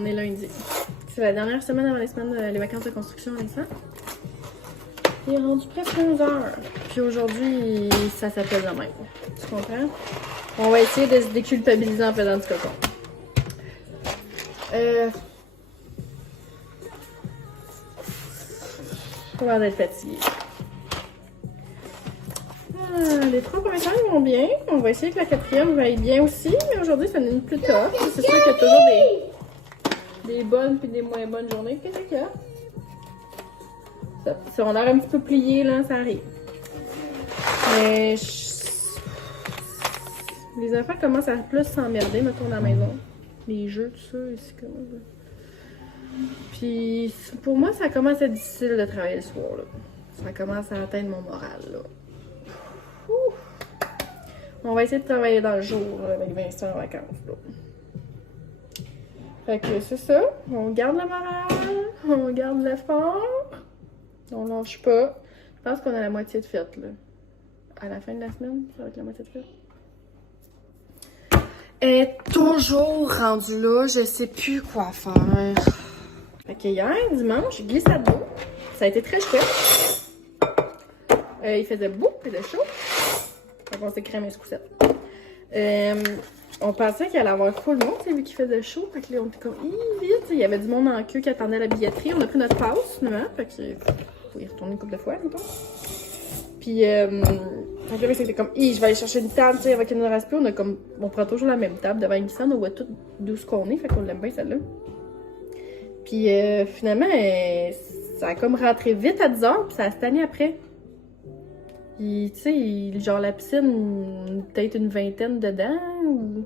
On est lundi. C'est la dernière semaine avant les vacances de construction, Vincent. Il est rendu presque 11h. Puis aujourd'hui, ça s'appelle de même. Tu comprends? On va essayer de se déculpabiliser en faisant du cocon. Faut l'air d'être fatigué. Les 3 premiers temps vont bien. On va essayer que la 4e va être bien aussi. Mais aujourd'hui, ça n'est plus tough. C'est sûr qu'il y a toujours des bonnes puis des moins bonnes journées. Qu'est-ce qu'il y a? Ça, on a l'air un petit peu plié, là, ça arrive. Mais les enfants commencent à plus s'emmerder, mettons, dans la maison. Les jeux, tout ça, ici, comme ça. Puis pour moi, ça commence à être difficile de travailler le soir, là. Ça commence à atteindre mon moral, là. Ouh. On va essayer de travailler dans le jour là, avec Vincent en vacances, là. Fait que c'est ça. On garde le moral, on garde l'effort. On lâche pas. Je pense qu'on a la moitié de fête, là. À la fin de la semaine, ça va être la moitié de fête. Elle est toujours rendue là, je sais plus quoi faire. Fait que hier, dimanche, glissade d'eau. Ça a été très chouette. Il faisait beau, il faisait chaud. Donc on s'est crémé ce coussette. On pensait qu'il allait avoir full monde, c'est lui qui faisait chaud. Fait que là, on était comme, vite. Il y avait du monde en queue qui attendait la billetterie. On a pris notre passe, finalement. Fait que faut y retourner une couple de fois, mettons. Puis, fait que là, c'était comme, je vais aller chercher une table, tu sais, avec une raspi. On prend toujours la même table devant une glissade. On voit tout d'où ce qu'on est. Fait qu'on l'aime bien, celle-là. Puis, finalement, ça a comme rentré vite à 10h, puis ça a stagné après. Puis, tu sais, genre la piscine, peut-être une vingtaine dedans, ou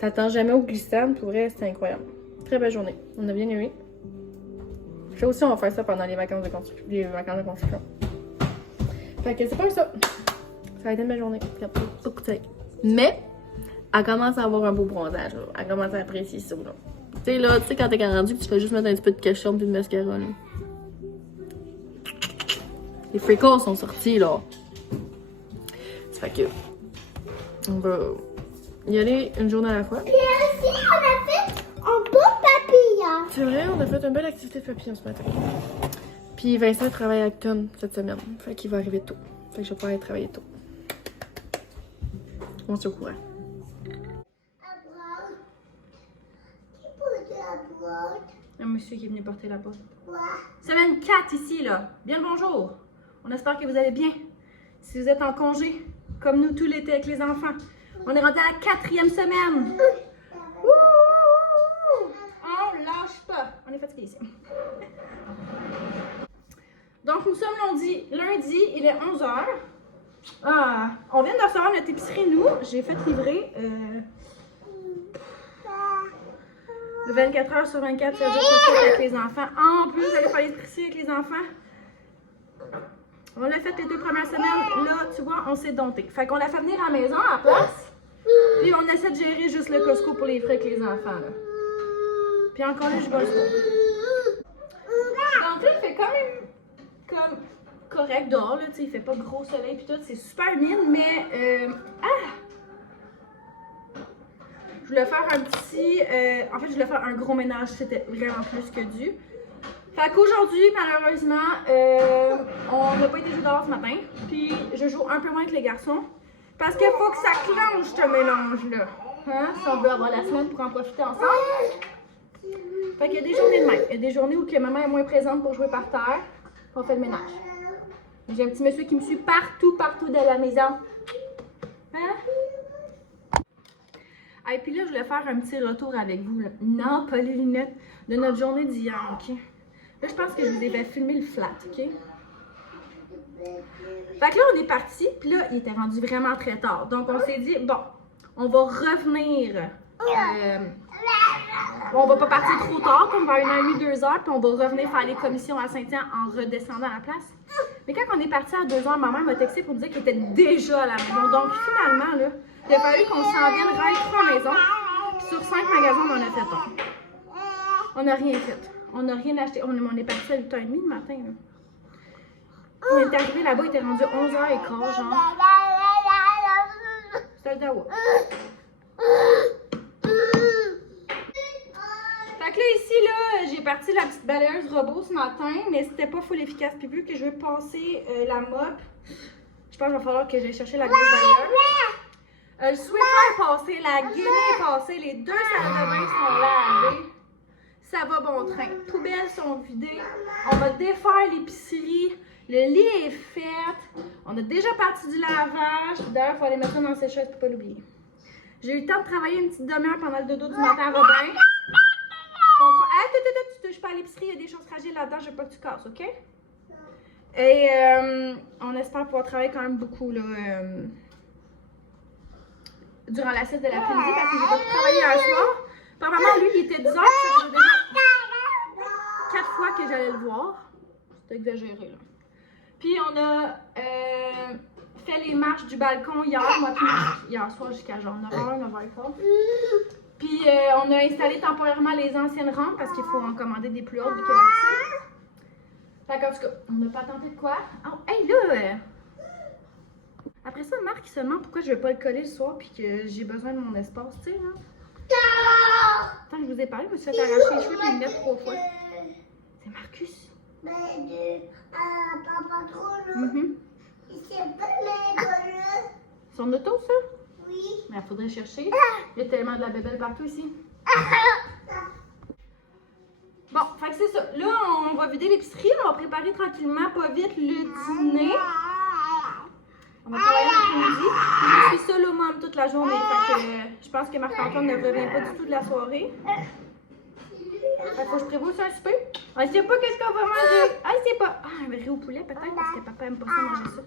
t'attends jamais aux glissades, pour vrai, c'était incroyable. Très belle journée, on a bien aimé. Ça aussi, on va faire ça pendant les vacances de construction. Fait que c'est pas ça. Ça a été une belle journée, beaucoup de soleil. Mais, elle commence à avoir un beau bronzage, là. Elle commence à apprécier ça, là. Tu sais, là, quand t'es rendu, que tu fais juste mettre un petit peu de cachon puis de mascara, là. Les freckles sont sortis, là. Fait que, on va y aller une journée à la fois. Puis aussi, on a fait un beau papillon. C'est vrai, on a fait une belle activité de papillon ce matin. Puis Vincent travaille à Acton cette semaine. Fait qu'il va arriver tôt. Fait que je vais pouvoir aller travailler tôt. On se tient au courant. Un monsieur qui est venu porter la porte. Semaine 4 ici, là. Bien le bonjour. On espère que vous allez bien. Si vous êtes en congé, comme nous tout l'été avec les enfants. On est rendu à la 4e semaine. Wouhou! On lâche pas. On est fatigué ici. Donc, nous sommes lundi, il est 11h. On vient de recevoir notre épicerie, nous. J'ai fait livrer 24 heures sur 24, 7 jours sur 7 avec les enfants. En plus, d'aller faire l'épicerie avec les enfants. On l'a fait les 2 premières semaines. Là, tu vois, on s'est dompté. Fait qu'on l'a fait venir à la maison à la place. Puis on essaie de gérer juste le Costco pour les frais avec les enfants, là. Puis encore là, je bosse pas. Donc là, il fait quand même comme correct dehors, là. Tu sais, il fait pas gros soleil puis tout. C'est super mine, mais... Je voulais faire un petit... en fait, je voulais faire un gros ménage. C'était vraiment plus que dû. Fait qu'aujourd'hui, malheureusement, on n'a pas été jouer dehors ce matin. Puis je joue un peu moins avec les garçons. Parce qu'il faut que ça clenche ce mélange-là. Hein? Si on veut avoir la semaine pour en profiter ensemble. Fait qu'il y a des journées de même. Il y a des journées où que maman est moins présente pour jouer par terre. On fait le ménage. J'ai un petit monsieur qui me suit partout de la maison. Hein? Et puis là, je voulais faire un petit retour avec vous. Là. Non, pas les lunettes. De notre journée d'hier, ok? Là, je pense que je vous ai fait filmer le flat, ok? Fait que là, on est parti, puis là, il était rendu vraiment très tard. Donc, on s'est dit, bon, on va revenir. On va pas partir trop tard, comme vers 1h30, 2h, puis on va revenir faire les commissions à Saint-Tien en redescendant à la place. Mais quand on est parti à 2h, ma mère m'a texté pour me dire qu'elle était déjà à la maison. Donc, finalement, là, il a fallu qu'on s'en vienne ride 3 maisons. Puis sur 5 magasins, on en a fait un. On n'a rien fait. On n'a rien acheté. On est parti à 8h30 le matin. Là. On est arrivé là-bas, il était rendu 11h15, genre. C'était le dawa. Fait que là, ici, là, j'ai parti la petite balayeuse robot ce matin, mais c'était pas full efficace. Puis vu que je veux passer la mop, je pense qu'il va falloir que j'aille chercher la grosse balayeuse. Le Swiffer est passé, la Guinée est passée, les deux salles de bain sont lavées. Ça va bon train. Poubelles sont vidées. On va défaire l'épicerie. Le lit est fait. On a déjà parti du lavage. D'ailleurs, il faut aller mettre ça dans la sécheuse pour pas l'oublier. J'ai eu le temps de travailler une petite demi-heure pendant le dodo du matin à Robin. Tu touches pas à l'épicerie, il y a des choses fragiles là-dedans, je veux pas que tu casses, ok? Et on espère pouvoir travailler quand même beaucoup là, durant la sieste de l'après-midi parce que j'ai pas pu travailler hier soir. Apparemment, lui, il était 10h, ça faisait déjà 4 fois que j'allais le voir. C'est exagéré, là. Puis, on a fait les marches du balcon hier, moi, hier soir jusqu'à genre 9h, 9h15. Puis, on a installé temporairement les anciennes rampes parce qu'il faut en commander des plus hautes du Québec. Fait qu'en tout cas, on n'a pas tenté de quoi. Oh, hey, là! Après ça, Marc, il se demande pourquoi je vais pas le coller le soir puis que j'ai besoin de mon espace, tu sais, là. Tant que je vous ai parlé, je me suis fait arracher les cheveux et me mettre 3 fois. C'est Marcus. Papa trop là. C'est pas là. Son auto, ça? Oui. Mais il faudrait chercher. Il y a tellement de la bébelle partout ici. Bon, fait que c'est ça. Là, on va vider l'épicerie. On va préparer tranquillement, pas vite, le dîner. On va travailler l'après-midi. Je suis seule au môme toute la journée. Fait que je pense que Marc-Antoine ne revient pas du tout de la soirée. Fait faut que je prévoie sur un souper. On ne sait pas qu'est-ce qu'on va manger. Ah, il sait pas. Ah, un riz au poulet peut-être parce que papa aime pas ça manger ça.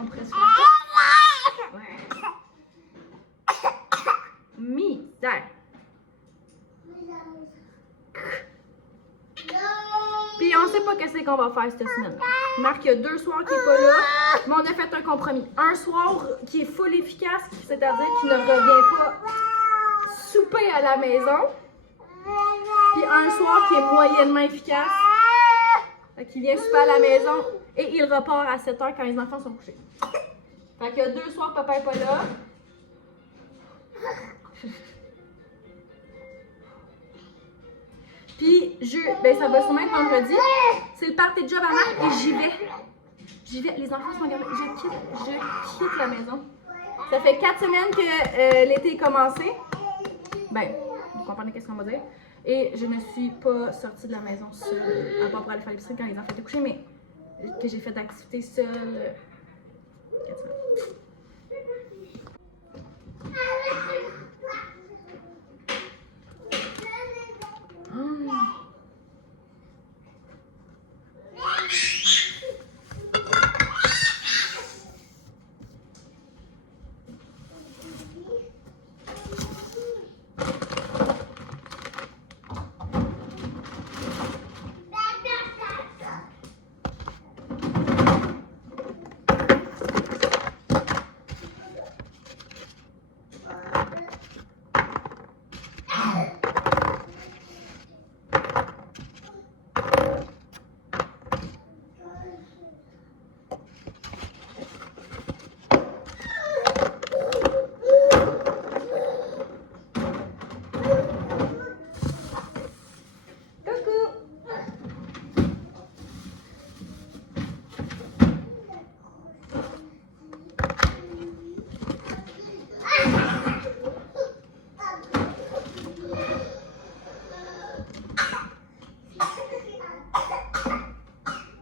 On pourrait se faire ça. Ouais. Misère. Puis on sait pas qu'est-ce qu'on va faire cette semaine. Marc, il y a 2 soirs qui est pas là, mais on a fait un compromis. Un soir qui est full efficace, c'est-à-dire qui ne revient pas souper à la maison. Puis un soir qui est moyennement efficace, qui vient souper à la maison et il repart à 7h quand les enfants sont couchés. Fait qu'il y a 2 soirs, papa est pas là. Puis, ben ça va sûrement être vendredi. C'est le party de job à Marc et j'y vais. J'y vais. Les enfants sont gardés. Je quitte la maison. Ça fait 4 semaines que l'été est commencé. Ben, vous comprenez qu'est-ce qu'on va dire. Et je ne suis pas sortie de la maison seule, à part pour aller faire l'épicerie quand les enfants étaient couchés, mais que j'ai fait d'activités seule. 4 semaines.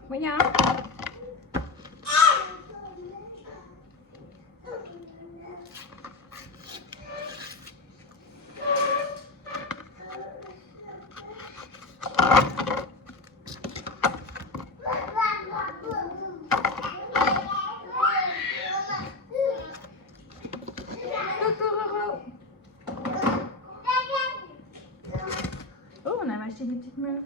Voyons. Oh, on avait acheté des petites meules.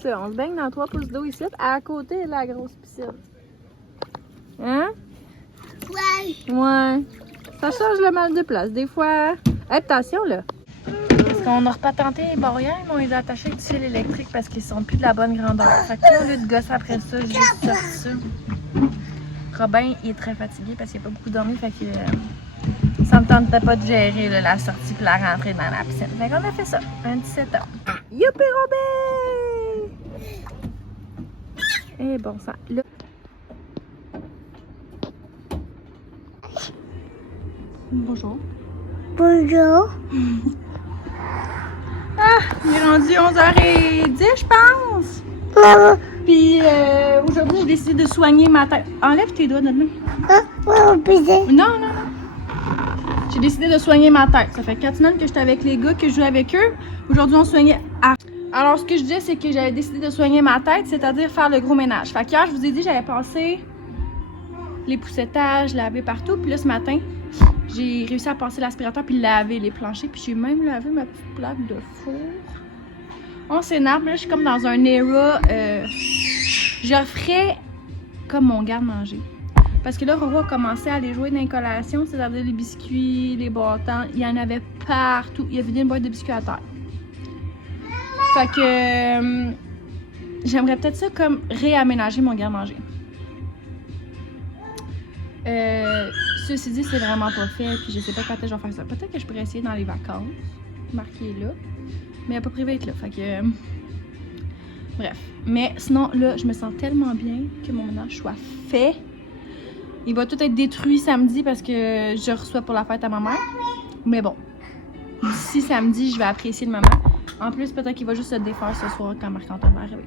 ça. On se baigne dans 3 pouces d'eau ici, à côté de la grosse piscine. Hein? Ouais. Ouais. Ça change le mal de place. Des fois... Attention, là! Parce qu'on a repatenté les barrières, mais on les a attachés avec du fil électrique parce qu'ils sont plus de la bonne grandeur. Fait que là, au lieu de gosser après ça, j'ai juste sorti ça. Robin, il est très fatigué parce qu'il n'a pas beaucoup dormi, fait que ça me tentait pas de gérer là, la sortie puis la rentrée dans la piscine. Fait qu'on a fait ça, un 17 ans. Youpi Robin! Eh bon sang, là. Bonjour. Bonjour. Ah, il est rendu 11h10, je pense. Maman. Puis aujourd'hui, j'ai décidé de soigner ma tête. Enlève tes doigts de main. Maman, baiser. Non, non, non. J'ai décidé de soigner ma tête. Ça fait 4 semaines que j'étais avec les gars, que je joue avec eux. Aujourd'hui, on soignait à... Alors, ce que je disais, c'est que j'avais décidé de soigner ma tête, c'est-à-dire faire le gros ménage. Fait qu'hier, je vous ai dit, j'avais passé les poussettages, laver partout. Puis là, ce matin, j'ai réussi à passer l'aspirateur puis laver les planchers. Puis j'ai même lavé ma petite plaque de four. On s'énerve, mais là, je suis comme dans un era... j'offrais comme mon garde-manger. Parce que là, Roro a commencé à aller jouer dans les collations, c'est-à-dire les biscuits, les bâtons. Il y en avait partout. Il a vidé une boîte de biscuits à terre. Fait que... j'aimerais peut-être ça comme réaménager mon garde-manger. Ceci dit, c'est vraiment pas fait, puis je sais pas quand je vais faire ça. Peut-être que je pourrais essayer dans les vacances, marquer là, mais elle n'a pas prévu d'être là, fait que... bref. Mais sinon, là, je me sens tellement bien que mon ménage soit fait. Il va tout être détruit samedi parce que je reçois pour la fête à ma mère. Mais bon, d'ici samedi, je vais apprécier le moment. En plus, peut-être qu'il va juste se défaire ce soir quand Marc-Antoine va arriver.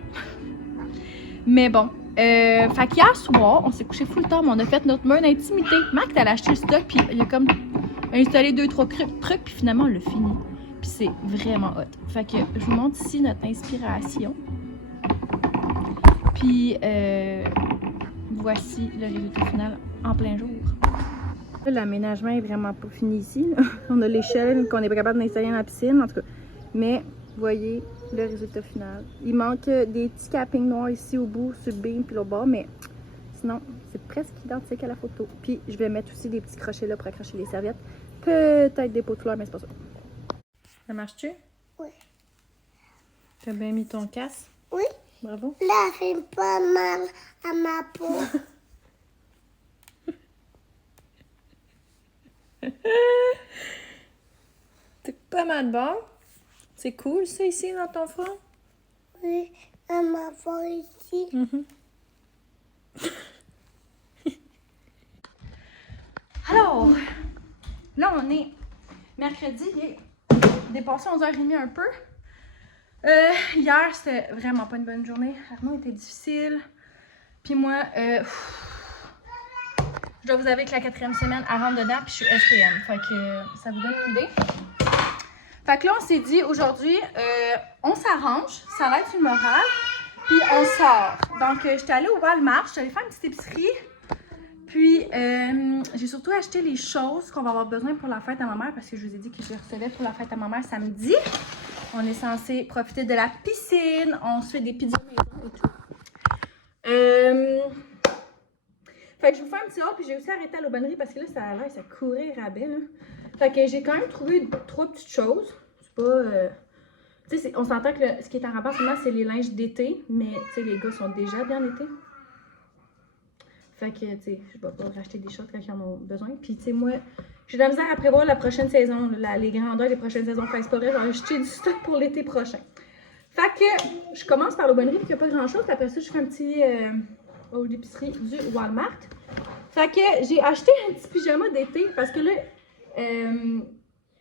Mais bon. Fait qu'hier soir, on s'est couché full tard, mais on a fait notre mur d'intimité. Marc, t'allais acheter le stock, puis il a comme installé 2-3 trucs, puis finalement, on l'a fini. Puis c'est vraiment hot. Fait que je vous montre ici notre inspiration. Puis voici le résultat final en plein jour. L'aménagement est vraiment pas fini ici. Là. On a l'échelle qu'on n'est pas capable d'installer dans la piscine, en tout cas. Mais voyez le résultat final. Il manque des petits cappings noirs ici au bout, sur le beam puis au bas, mais sinon, c'est presque identique à la photo. Puis je vais mettre aussi des petits crochets là pour accrocher les serviettes. Peut-être des pots de fleurs, mais c'est pas ça. Ça marche-tu? Oui. T'as bien mis ton casque? Oui. Bravo. Là, ça fait pas mal à ma peau. T'es pas mal bon. C'est cool ça ici dans ton front? Oui, à ma peau ici. Alors, là on est mercredi, il est dépassé 11h30 un peu. Hier c'était vraiment pas une bonne journée. Arnaud était difficile. Puis moi, je dois vous avouer que la 4e semaine, elle rentre dedans, puis je suis SPM. Fait que ça vous donne une idée. Fait que là, on s'est dit aujourd'hui, on s'arrange, ça va être une morale, puis on sort. Donc, j'étais allée au Walmart, j'étais allée faire une petite épicerie. Puis, j'ai surtout acheté les choses qu'on va avoir besoin pour la fête à ma mère, parce que je vous ai dit que je recevais pour la fête à ma mère samedi. On est censé profiter de la piscine, on se fait des pizzas maison et tout. Fait que je vous fais un petit haul, puis j'ai aussi arrêté à l'aubonnerie parce que là, ça a l'air, ça courait rabais, là. Fait que j'ai quand même trouvé 3 petites choses. C'est pas... tu sais, on s'entend que ce qui est en rapport en ce moment, c'est les linges d'été, mais tu sais, les gars sont déjà bien été. Fait que, tu sais, je vais pas racheter des shorts quand ils en ont besoin. Puis, tu sais, moi, j'ai de la misère à prévoir la prochaine saison, les grandeurs des prochaines saisons. Fait que c'est pas vrai, j'ai acheté du stock pour l'été prochain. Fait que, je commence par l'aubonnerie, puis qu'il n'y a pas grand chose. Puis après ça, je fais un petit haul d'épicerie du Walmart. Fait que, j'ai acheté un petit pyjama d'été parce que là,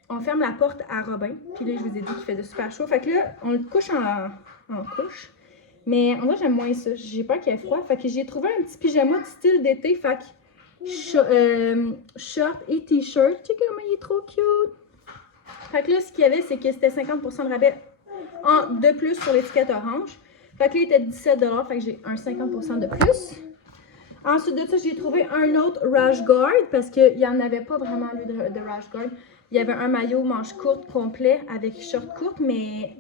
on ferme la porte à Robin. Puis là, je vous ai dit qu'il faisait super chaud. Fait que là, on le couche en couche. Mais moi, j'aime moins ça. J'ai peur qu'il y ait froid. Fait que j'ai trouvé un petit pyjama de style d'été. Fait que short et t-shirt. Tu sais comment il est trop cute. Fait que là, ce qu'il y avait, c'est que c'était 50% de rabais de plus sur l'étiquette orange. Fait que là, il était 17$. Fait que j'ai un 50% de plus. Ensuite de ça, j'ai trouvé un autre rash guard parce qu'il n'y en avait pas vraiment lieu de rash guard. Il y avait un maillot manche courte complet avec short courte, mais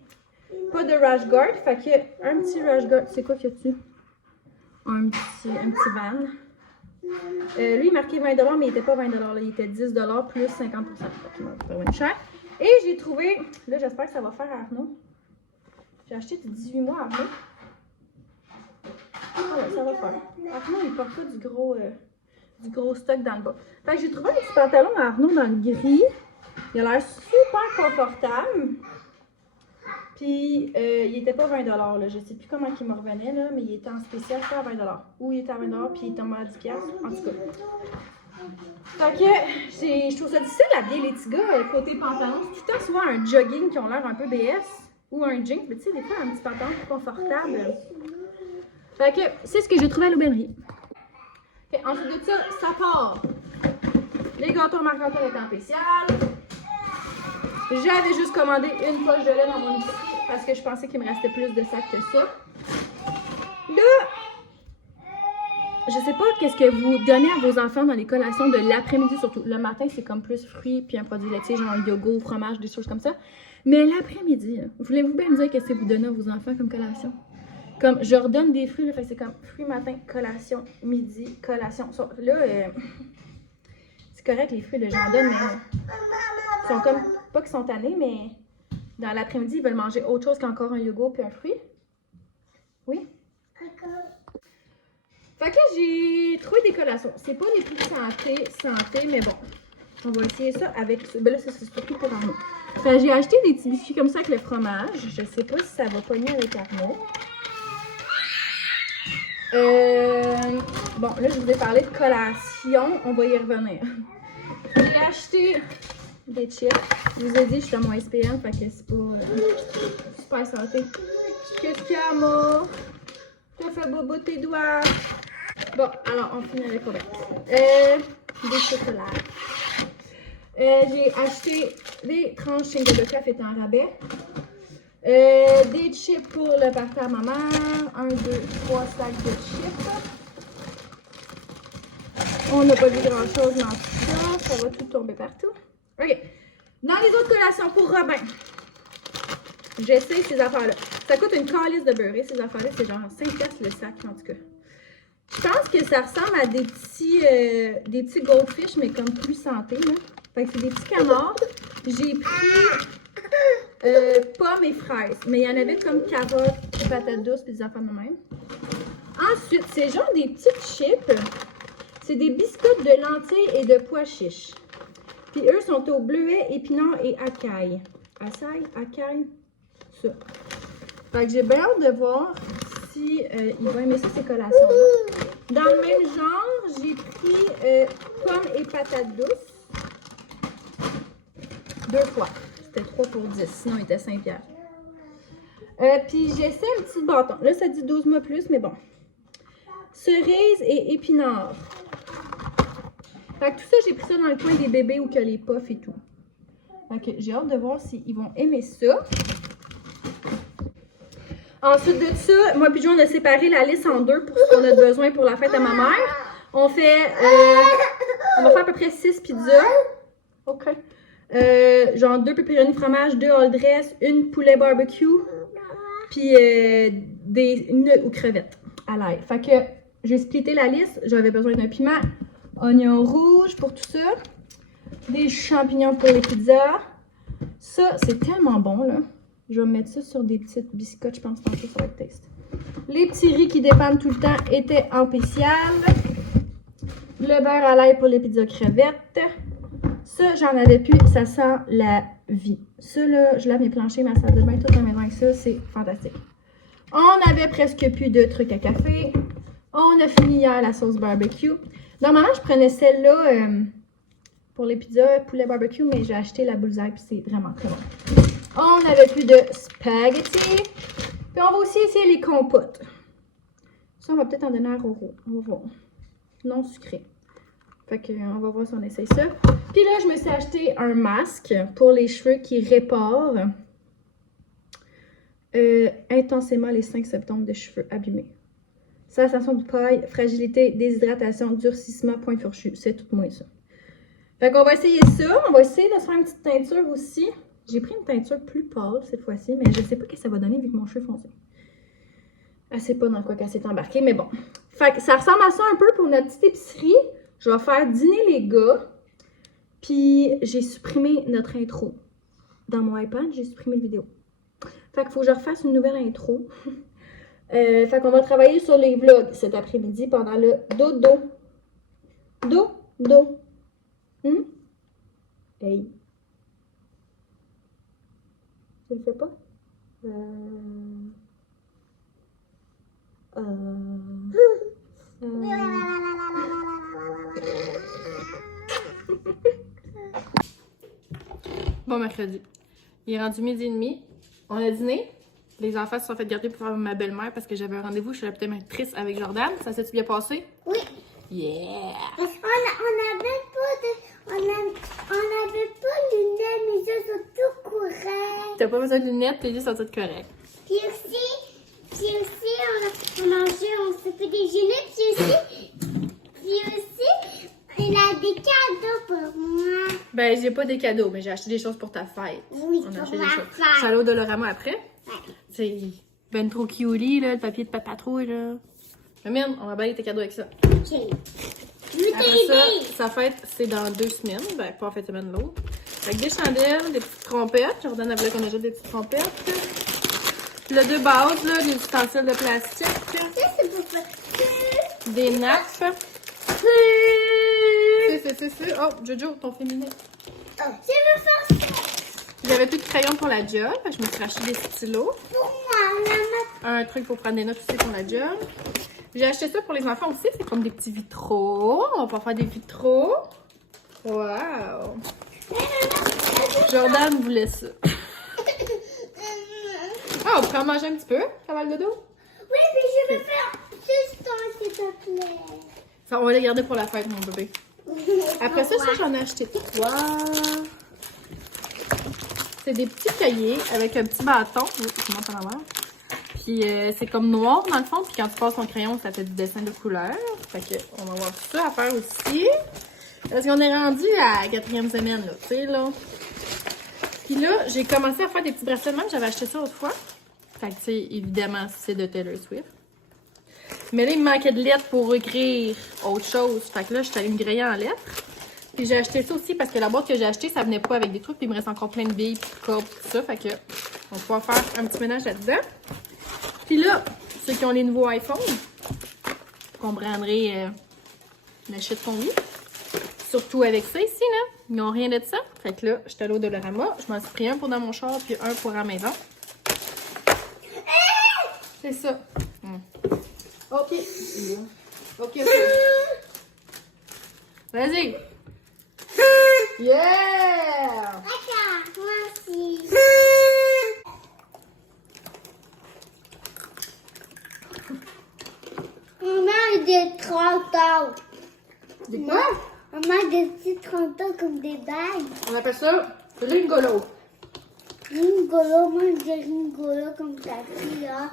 Pas de rash guard. Fait que un petit rash guard. C'est quoi qu'il y a dessus? Un petit van. Lui, il marquait 20$, mais il était pas 20$. Là. Il était 10$ plus 50%. Fait qu'il m'a pas vraiment cher. Et j'ai trouvé, là j'espère que ça va faire à Arnaud. J'ai acheté du 18 mois à Arnaud. Ah ouais, ça va faire. Arnaud, il porte pas du gros stock dans le bas. Fait que j'ai trouvé un petit pantalon à Arnaud dans le gris. Il a l'air super confortable. Puis il était pas 20$. Là. Je sais plus comment il me revenait, là, mais il était en spécial pas à 20$. Ou il était à 20$, puis il tombait à 10$. En tout cas. Fait que je trouve ça difficile à habiller les petits gars côté pantalon. C'est tout le temps souvent un jogging qui ont l'air un peu BS ou un jean. Mais tu sais, des fois, un petit pantalon plus confortable. Fait que c'est ce que j'ai trouvé à l'aubainerie. Ensuite de ça, ça part. Les gâteaux Marc-Antoine étaient en spécial. J'avais juste commandé une poche de lait dans mon épicerie parce que je pensais qu'il me restait plus de sacs que ça. Là, je sais pas qu'est-ce que vous donnez à vos enfants dans les collations de l'après-midi, surtout. Le matin, c'est comme plus fruits puis un produit laitier, genre yogourt, fromage, des choses comme ça. Mais l'après-midi, voulez-vous bien me dire qu'est-ce que vous donnez à vos enfants comme collation? Comme, je redonne des fruits, là, fait que c'est comme fruits matin, collation, midi, collation. Là, c'est correct les fruits, là, j'en donne, mais ils sont comme, pas qu'ils sont tannés, mais dans l'après-midi, ils veulent manger autre chose qu'encore un yogourt puis un fruit. Oui? Fait que là, j'ai trouvé des collations. C'est pas les plus santé, mais bon. On va essayer ça avec... Ben là, c'est surtout pour Arnaud. Fait que j'ai acheté des petits biscuits comme ça avec le fromage. Je sais pas si ça va pogner avec Arnaud. Bon, là, je vous ai parlé de collation. On va y revenir. J'ai acheté des chips. Je vous ai dit, je suis à mon SPM, fait que c'est pas super santé. Qu'est-ce qu'il y a, Mo? T'as fait bobo tes doigts. Bon, alors, on finit avec quoi? Des chocolats. J'ai acheté des tranches chez Godoka étant en rabais. Des chips pour le party à ma mère. 1, 2, 3 sacs de chips. On n'a pas vu grand chose dans tout ça. Ça va tout tomber partout. OK. Dans les autres collations pour Robin, j'essaie ces affaires-là. Ça coûte une calice de beurre. Ces affaires-là, c'est genre 5$ le sac, en tout cas. Je pense que ça ressemble à des petits goldfish, mais comme plus santé, là. Fait que c'est des petits canards. J'ai pris pommes et fraises. Mais il y en avait comme carottes, patates douces et des affaires de même. Ensuite, c'est genre des petites chips. C'est des biscuits de lentilles et de pois chiches. Puis eux sont au bleuet, épinard et acaille. Acaille, ça. Fait que j'ai bien hâte de voir si ils vont aimer ça, ces collations-là. Dans le même genre, j'ai pris pommes et patates douces. 2 fois. C'était 3 pour 10, sinon il était 5$. Puis j'essaie un petit bâton. Là, ça dit 12 mois plus, mais bon. Cerises et épinards. Fait que tout ça, j'ai pris ça dans le coin des bébés ou que les puffs et tout. Fait que j'ai hâte de voir s'ils vont aimer ça. Ensuite de ça, moi et Jo, on a séparé la liste en deux pour ce qu'on a besoin pour la fête à ma mère. On va faire à peu près 6 pizzas. OK. Genre 2 pepperoni fromage, 2 all dress, 1 poulet barbecue, puis des nœuds ou crevettes à l'ail. Fait que j'ai splitté la liste. J'avais besoin d'un piment, oignon rouge pour tout ça, des champignons pour les pizzas. Ça, c'est tellement bon, là. Je vais mettre ça sur des petites biscottes, je pense, tantôt, ça va être taste. Les petits riz qui dépannent tout le temps étaient en spécial. Le beurre à l'ail pour les pizzas crevettes. Ça, j'en avais plus, ça sent la vie. Ça, là, je lave mes planchers, ma salle de bain, toute la maison avec ça, c'est fantastique. On avait presque plus de trucs à café. On a fini hier la sauce barbecue. Normalement, je prenais celle-là pour les pizzas poulet barbecue, mais j'ai acheté la bullseye, puis c'est vraiment très bon. On n'avait plus de spaghetti. Puis on va aussi essayer les compotes. Ça, on va peut-être en donner à Roro. On va voir. Non sucré. Fait qu'on va voir si on essaye ça. Puis là, je me suis acheté un masque pour les cheveux qui répare intensément les 5 septembre de cheveux abîmés. Sensation de paille, fragilité, déshydratation, durcissement, point fourchu. C'est tout moi ça. Fait qu'on va essayer ça. On va essayer de se faire une petite teinture aussi. J'ai pris une teinture plus pâle cette fois-ci, mais je sais pas ce que ça va donner vu que mon cheveu est foncé. Elle sait pas dans quoi qu'elle s'est embarquée, mais bon. Fait que ça ressemble à ça un peu pour notre petite épicerie. Je vais faire dîner les gars. Puis j'ai supprimé notre intro. Dans mon iPad, j'ai supprimé la vidéo. Fait qu'il faut que je refasse une nouvelle intro. Fait qu'on va travailler sur les vlogs cet après-midi pendant le dodo. Dodo. Hey. Tu le fais pas? Bon mercredi. Il est rendu 12h30. On a dîné. Les enfants se sont fait garder pour faire ma belle-mère parce que j'avais un rendez-vous chez la petite actrice avec Jordan. Ça s'est-tu bien passé? Oui. Yeah! Parce qu'on n'avait pas de lunettes, mais ça sont tout correct. T'as pas besoin de lunettes, tes yeux sont toutes corrects. Puis aussi, on mangeait, on s'est fait déjeuner, puis aussi, il a des cadeaux pour moi. Ben, j'ai pas des cadeaux, mais j'ai acheté des choses pour ta fête. Oui, On a pour acheté ma des choses. fête. Je suis allée au Dolorama après. Ouais. C'est ben trop cutie, là, le papier de patrouille, là. Mais merde, on va balayer tes cadeaux avec ça. Ok. Je vais Après ça, t'aider. sa fête, c'est dans 2 semaines. Ben, pas en fait semaine l'autre. Avec des chandelles, des petites trompettes. Jordan a voulu qu'on ajoute des petites trompettes. Le deux bases, là, des ustensiles de plastique. Ça, c'est pour faire. Des nappes. C'est. Oh, Jojo, ton féminin. Oh, je veux faire ça J'avais plus de crayons pour la job. Je me suis acheté des stylos. pour moi, maman. Un truc pour prendre des notes aussi pour la job. J'ai acheté ça pour les enfants aussi. C'est comme des petits vitraux. On va pouvoir faire des vitraux. Wow! Jordan voulait ça. Ah, on pourrait en manger un petit peu. Ça va le dodo? Oui, mais je veux faire juste un, s'il te plaît. Ça, on va les garder pour la fête, mon bébé. Après ça, j'en ai acheté 3. C'est des petits cahiers avec un petit bâton. Oui, je monte en avoir. Puis c'est comme noir dans le fond. Puis quand tu passes ton crayon, ça fait du dessin de couleur. Fait que on va avoir ça à faire aussi. Parce qu'on est rendu à la 4e semaine, là. Tu sais, là. Puis là, j'ai commencé à faire des petits bracelets de même. J'avais acheté ça autrefois fois. Fait que, tu sais, évidemment, c'est de Taylor Swift. Mais là, il me manquait de lettres pour écrire autre chose. Fait que là, je suis allée me griller en lettres. Puis j'ai acheté ça aussi parce que la boîte que j'ai achetée, ça venait pas avec des trucs. Puis il me reste encore plein de billes, puis de cordes, tout ça. Fait que on va pouvoir faire un petit ménage là-dedans. Puis là, ceux qui ont les nouveaux iPhones, vous comprendrez la shit qu'on vit. Surtout avec ça ici, là. Ils n'ont rien de ça. Fait que là, je suis allée au Dolorama. Je m'en suis pris un pour dans mon char, puis un pour à la maison. C'est ça. OK. OK. Vas-y. Yeah! D'accord, moi aussi. On a des 30 ans. Des quoi? On a des petits 30 ans comme des bagues. On appelle ça Ringolo. Ringolo, moi je dis ringolo comme ta fille là.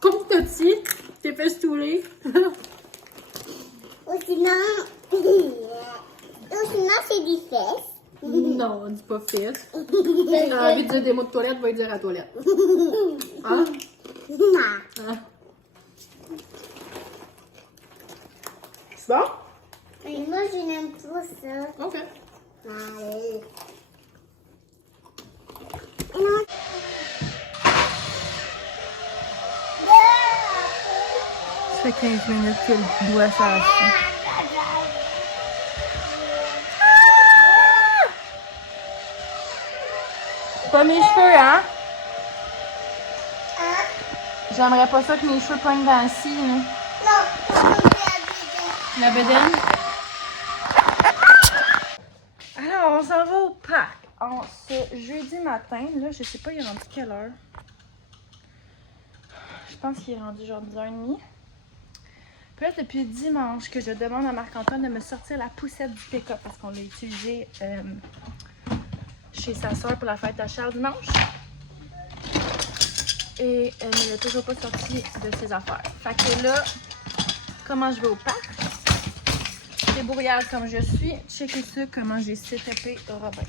Comme petit, t'es festoulé. Ou sinon, c'est des fesses. Non, on dit pas fesse. T'as envie de dire des mots de toilette, va y dire à la toilette. Hein? Non. Hein? C'est bon? Mais moi je n'aime pas ça. OK. Allez. Non. Ça fait 15 minutes que le doigt s'assis. Pas mes cheveux, hein? J'aimerais pas ça que mes cheveux poignent dans le scie, là. Non, La bedaine. Alors, on s'en va au parc. Ce jeudi matin, là, je sais pas, il est rendu quelle heure? Je pense qu'il est rendu genre 10h30. Puis là, depuis dimanche que je demande à Marc-Antoine de me sortir la poussette du pick-up parce qu'on l'a utilisée chez sa soeur pour la fête à Charles dimanche. Et elle ne l'a toujours pas sorti de ses affaires. Fait que là, comment je vais au parc? Débrouillarde comme je suis, checkez ça comment j'ai setupé Robin.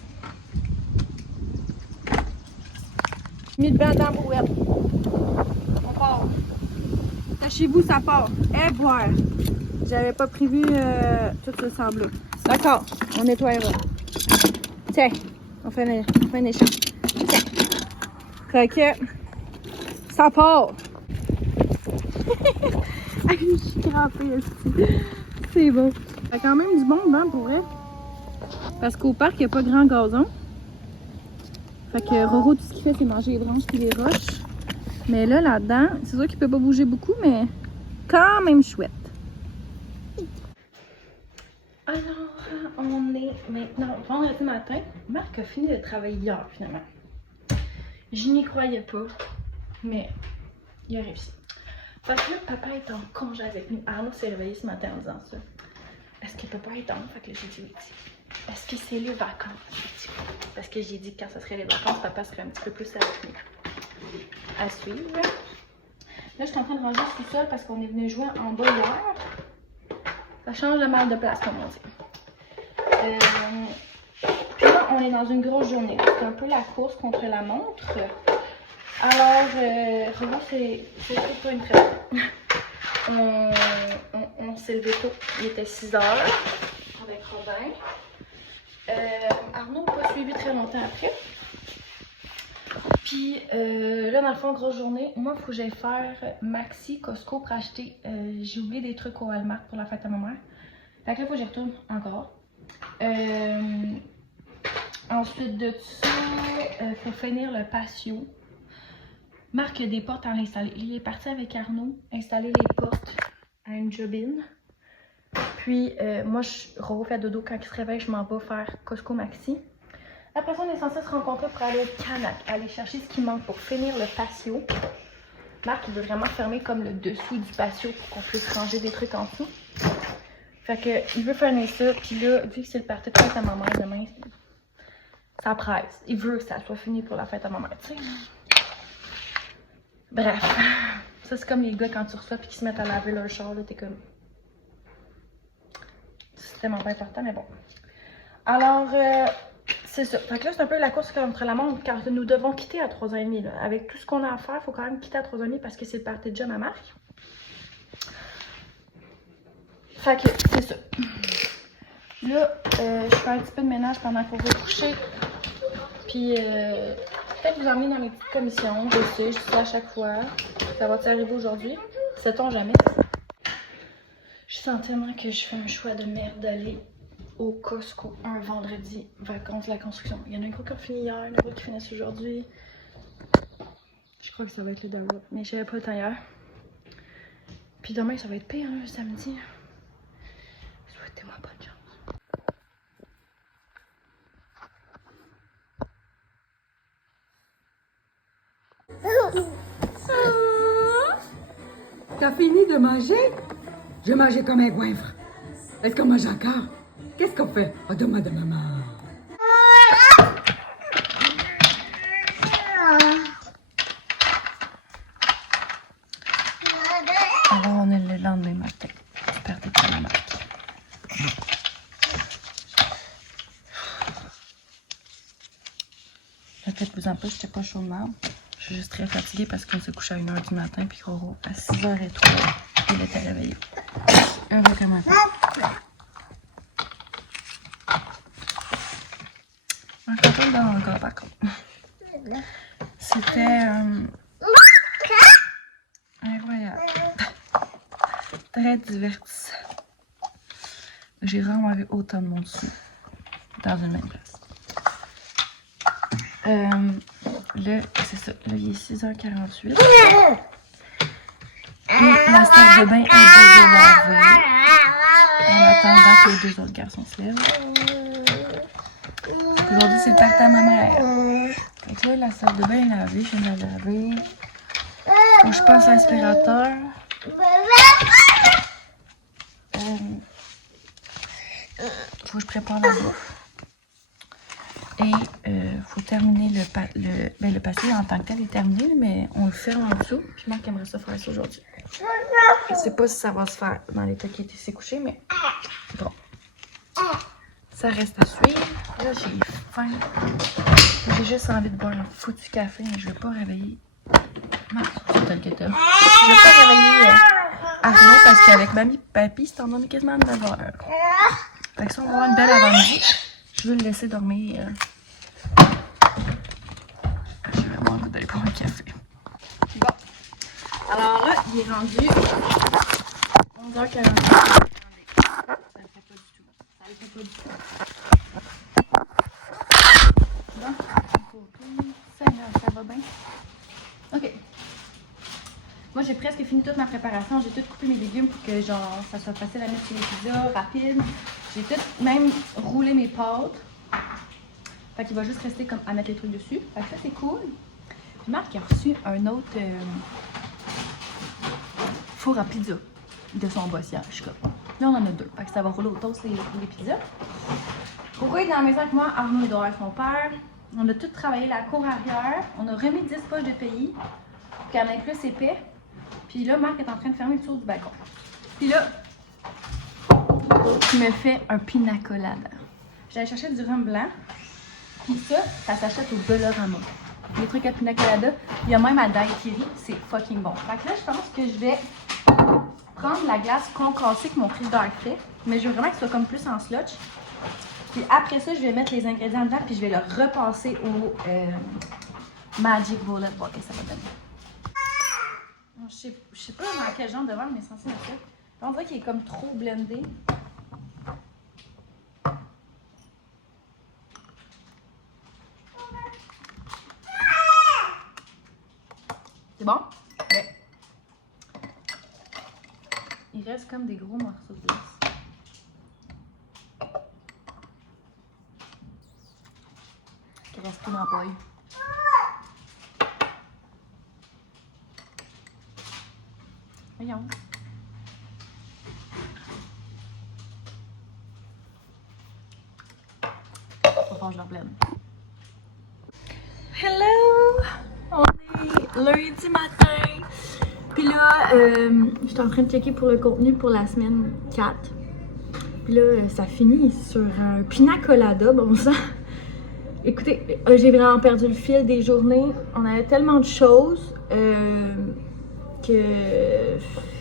Mis le banc dans la brouette. On part. Chez vous, ça part. Eh, boire. J'avais pas prévu tout ce sable-là. D'accord, on nettoiera. Tiens, on fait un échange. Tiens. Fait que ça part. Je suis crampée aussi. C'est beau. Il y a quand même du bon dedans pour vrai. Parce qu'au parc, il n'y a pas grand gazon. Fait que Roro, tout ce qu'il fait, c'est manger les branches et les roches. Mais là, là-dedans, c'est sûr qu'il peut pas bouger beaucoup, mais quand même chouette. Alors, on est maintenant vendredi matin. Marc a fini de travailler hier, finalement. Je n'y croyais pas, mais il a réussi. Fait que là, papa est en congé avec nous. Arnaud s'est réveillé ce matin en disant ça. Est-ce que papa est en? Fait que là, j'ai dit oui. Est-ce que c'est les vacances? J'ai dit oui. Parce que j'ai dit que quand ce serait les vacances, papa serait un petit peu plus avec nous. À suivre. Là, je suis en train de ranger tout seul parce qu'on est venu jouer en bas hier. Ça change de mal de place, comme on dit. Puis là, on est dans une grosse journée. C'est un peu la course contre la montre. Alors, Roro, c'est pas une très bonne. On s'est levé tôt. Il était 6 h avec Robin. Arnaud n'a pas suivi très longtemps après. Puis là, dans le fond, grosse journée. Moi, il faut que j'aille faire Maxi, Costco pour acheter. J'ai oublié des trucs au Walmart pour la fête à ma mère. Fait que là, il faut que j'y retourne encore. Ensuite de ça, il faut finir le patio. Marc a des portes à l'installer. Il est parti avec Arnaud installer les portes à une jobine. Puis moi, Roro fait dodo quand il se réveille, je m'en vais faire Costco Maxi. Après ça, on est censé se rencontrer pour aller au Canac, aller chercher ce qui manque pour finir le patio. Marc, il veut vraiment fermer comme le dessous du patio pour qu'on puisse ranger des trucs en dessous. Fait que, il veut fermer ça, puis là, vu que c'est le party de fête à ma mère demain, ça presse. Il veut que ça soit fini pour la fête à ma mère, tu sais. Bref, ça c'est comme les gars quand tu reçois puis qu'ils se mettent à laver leur char, là, t'es comme... C'est tellement pas important, mais bon. Alors, c'est ça. Fait que là, c'est un peu la course contre la montre, car nous devons quitter à 3h30. Là. Avec tout ce qu'on a à faire, il faut quand même quitter à 3h30 parce que c'est le party de job à Marc. Fait que, c'est ça. Là, je fais un petit peu de ménage pendant qu'on va coucher. Puis, peut-être vous emmener dans mes petites commissions. Je sais, je dis ça à chaque fois. Ça va-t-il arriver aujourd'hui? Sait-on jamais? Je sens tellement que je fais un choix de merde d'aller au Costco un vendredi, vacances de la construction. Il y en a un gros qui a fini hier, un gros qui finissent aujourd'hui. Je crois que ça va être le double, mais j'avais pas le temps hier. Puis demain, ça va être pire, hein, samedi. Souhaitez-moi bonne chance. T'as fini de manger? Je mangeais comme un goinfre. Est-ce qu'on mange encore? Qu'est-ce qu'on fait? Oh, demande à maman. Alors, on est le lendemain matin. J'espère que t'es pas Marc. La tête vous en pas, j'étais pas chaudement. Je suis juste très fatiguée parce qu'on s'est couché à 1h du matin, puis Roro, à 6h03, il était réveillé. Heureux comme un peu. Un contrôle dans le gars, par contre. C'était incroyable. Très divertissant. J'ai rarement vu autant de monde dessus dans une même place. Là, c'est ça. Là, il est 6h48. Et la salle de bain est déjà lavée. En attendant que les deux autres garçons se lèvent. Aujourd'hui, c'est le party à ma mère. Donc là, la salle de bain est lavée. Je viens de la laver. Faut que je passe à l'aspirateur. Faut que je prépare la bouffe. Et faut terminer le patio en tant que tel est terminé, mais on le ferme en dessous. Puis Marc aimerait ça faire ça aujourd'hui. Je sais pas si ça va se faire dans l'état qui s'est couché, mais bon. Ça reste à suivre. Là, j'ai faim. J'ai juste envie de boire un foutu café, mais je veux pas réveiller Marc. C'est tel que t'as. Je veux pas réveiller Arnaud parce qu'avec mamie et papy, c'est endormi quasiment à 9h. Fait que si on va avoir une belle avant-midi, je veux le laisser dormir. J'ai vraiment envie d'aller boire un café. Bon. Alors là, il est rendu 11h40. Ça le fait pas du tout. Ça le fait pas du tout. Bon, Seigneur, ça va bien? Ok. Moi, j'ai presque fini toute ma préparation. J'ai tout coupé mes légumes pour que genre ça soit facile à mettre sur les pizzas, rapide. J'ai tout même roulé mes pâtes. Fait qu'il va juste rester comme à mettre les trucs dessus. Fait que ça, c'est cool. Puis Marc a reçu un autre four à pizza de son bossiage. Là, on en a deux. Fait que ça va rouler au toast les pizzas. Pourquoi il est dans la maison avec moi? Arnaud est dehors avec son père. On a tout travaillé la cour arrière. On a remis 10 poches de pays pour qu'il y en ait plus épais. Puis là, Marc est en train de fermer le tour du balcon. Puis là, il me fait un pina colada. J'allais chercher du rhum blanc. Puis ça s'achète au Dollarama. Les trucs à pina colada. Il y a même à daiquiri. C'est fucking bon. Fait que là, je pense que je vais prendre la glace concassée que mon frigidaire fait. Mais je veux vraiment que ce soit comme plus en slotch. Puis après ça, je vais mettre les ingrédients dedans. Puis je vais le repasser au Magic Bullet. Bon, ok, ça va donner. Je sais pas dans quel genre de verre on est censé mettre ça. On dirait qu'il est comme trop blendé. C'est bon? Ouais. Il reste comme des gros morceaux de glace. Qui reste tout dans la paille. Voyons. Faut faire que je leur blende. Hello! On est lundi matin. Puis là, je suis en train de checker pour le contenu pour la semaine 4. Puis là, ça finit sur un pina colada, bon sang. Écoutez, j'ai vraiment perdu le fil des journées. On avait tellement de choses.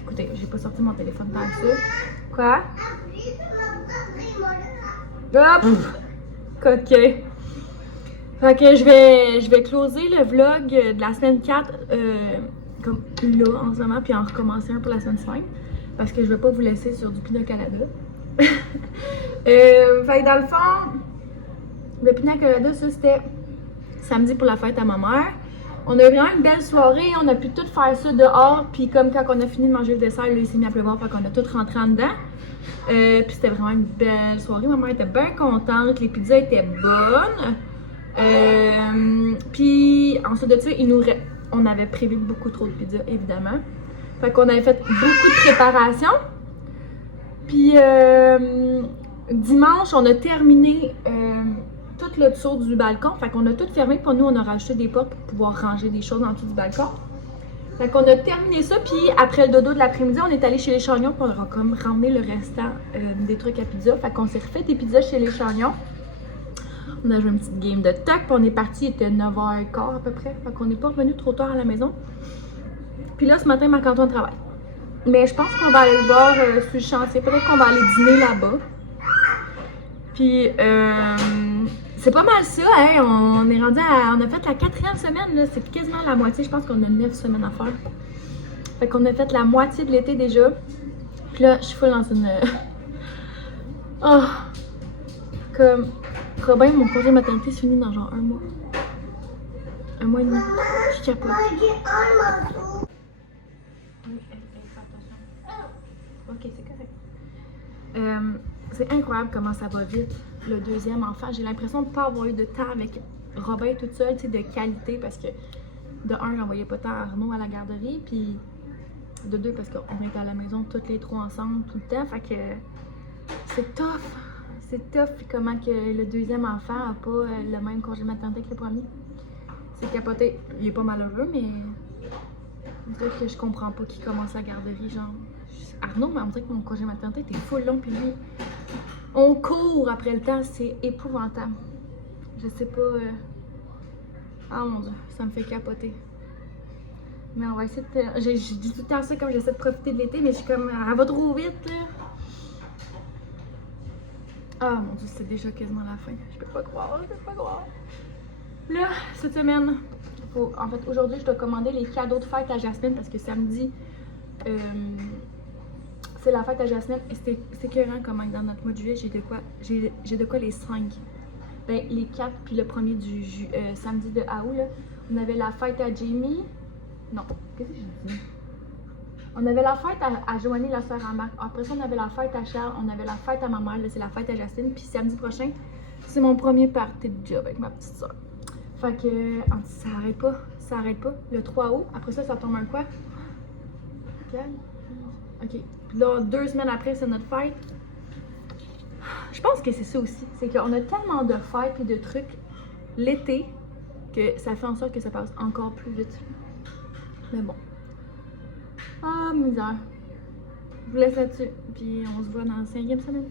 Écoutez, j'ai pas sorti mon téléphone tant que ça. Quoi? Hop! Coquet. Fait que je vais closer le vlog de la semaine 4 comme là en ce moment, puis en recommencer un pour la semaine 5. Parce que je vais pas vous laisser sur du pina colada. Fait que dans le fond, le pina colada, ça c'était samedi pour la fête à ma mère. On a eu vraiment une belle soirée, on a pu tout faire ça dehors, puis comme quand on a fini de manger le dessert, là, il s'est mis à pleuvoir, fait qu'on a tout rentré en dedans. Puis c'était vraiment une belle soirée, ma mère était bien contente, les pizzas étaient bonnes. Puis ensuite de ça, on avait prévu beaucoup trop de pizzas, évidemment. Fait qu'on avait fait beaucoup de préparation. Puis dimanche, on a terminé tout le tour du balcon. Fait qu'on a tout fermé, puis nous, on a rajouté des portes pour pouvoir ranger des choses en dessous du balcon. Fait qu'on a terminé ça, puis après le dodo de l'après-midi, on est allé chez les Chagnons, puis on a comme ramené le restant des trucs à pizza. Fait qu'on s'est refait des pizzas chez les Chagnons. On a joué une petite game de toc, puis on est parti, il était 9h15 à peu près. Fait qu'on n'est pas revenu trop tard à la maison. Puis là, ce matin, Marc-Antoine travaille. Mais je pense qu'on va aller le voir sur le chantier. Peut-être qu'on va aller dîner là-bas. Puis, c'est pas mal ça, hein? On est rendu à... On a fait la 4e semaine, là. C'est quasiment la moitié. Je pense qu'on a 9 semaines à faire. Fait qu'on a fait la moitié de l'été déjà. Puis là, je suis full dans une... Oh! Comme... Robin, mon congé maternité se finit dans genre 1 mois. 1 mois et demi. Je capote. Ok, c'est correct. C'est incroyable comment ça va vite, le deuxième enfant. J'ai l'impression de ne pas avoir eu de temps avec Robin toute seule, tu sais, de qualité, parce que de 1, j'envoyais pas tant Arnaud à la garderie, puis de 2, parce qu'on était à la maison toutes les 3 ensemble tout le temps, fait que c'est tough. C'est tough comment que le deuxième enfant n'a pas le même congé maternité que le premier. C'est capoté. Il est pas malheureux, mais on dirait que je comprends pas qui commence la garderie, genre. Arnaud, mais on dirait que mon congé maternité était full long, puis lui, on court après le temps, c'est épouvantable. Je sais pas. Ah mon dieu, ça me fait capoter. Mais on va essayer de. J'ai dit tout le temps ça comme j'essaie de profiter de l'été, mais je suis comme. Elle va trop vite là. Ah mon dieu, c'est déjà quasiment la fin. Je peux pas croire, je peux pas croire. Là, cette semaine, en fait, aujourd'hui, je dois commander les cadeaux de fête à Jasmine parce que samedi, c'est la fête à Jasmine. Et c'est écœurant comment dans notre mois de juillet, j'ai de quoi les 5. Ben, les 4 puis le premier du samedi de août, là. On avait la fête à Jamie. Non, qu'est-ce que j'ai dit? On avait la fête à Joanie, la soeur à Marc. Après ça, on avait la fête à Charles. On avait la fête à ma mère. Là, c'est la fête à Justine. Puis samedi prochain, c'est mon premier party de job avec ma petite soeur. Fait que, ça arrête pas. Ça arrête pas. Le 3 août. Après ça, ça tombe un quoi? OK. Puis là, 2 semaines après, c'est notre fête. Je pense que c'est ça aussi. C'est qu'on a tellement de fêtes et de trucs l'été que ça fait en sorte que ça passe encore plus vite. Mais bon. Ah, misère. Je vous laisse là-dessus. Puis on se voit dans la 5e semaine.